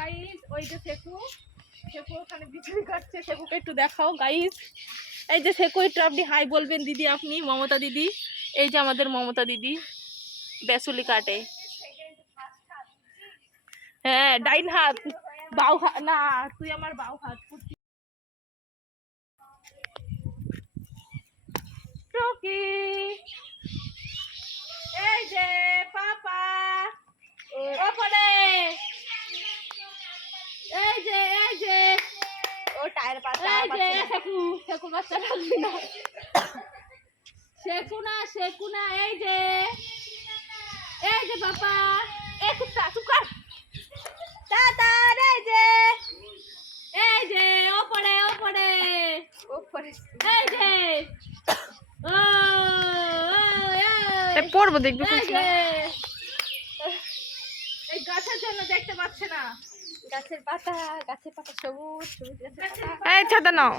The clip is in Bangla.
গাইস ওই যে শেখু ওখানে বিচুরি কাটছে, শেখুকে একটু দেখাও গাইস। এই যে শেখু, একটু আপনি হাই বলবেন দিদি, আপনি মমতা দিদি। এই যে আমাদের মমতা দিদি বেসুলি কাটে। হ্যাঁ ডাইন হাত, বাউ হাত না, তুই আমার বাউ হাত। টকি এই যে পাপা ওপরে, এই যে ও টায়ার পাতা এই যে শেখু বাচ্চা লাগবে না, শেখু না এই যে বাবা, এই কুত্তা চুপ কর। টাটা এই যে ওপরে এই যে ও পড়বো দেখবি এই যে এই গাছের জন্য দেখতে পাচ্ছে না, গাছের পাতা সবুজ গাছের পাতা। এই ছাতা নাও।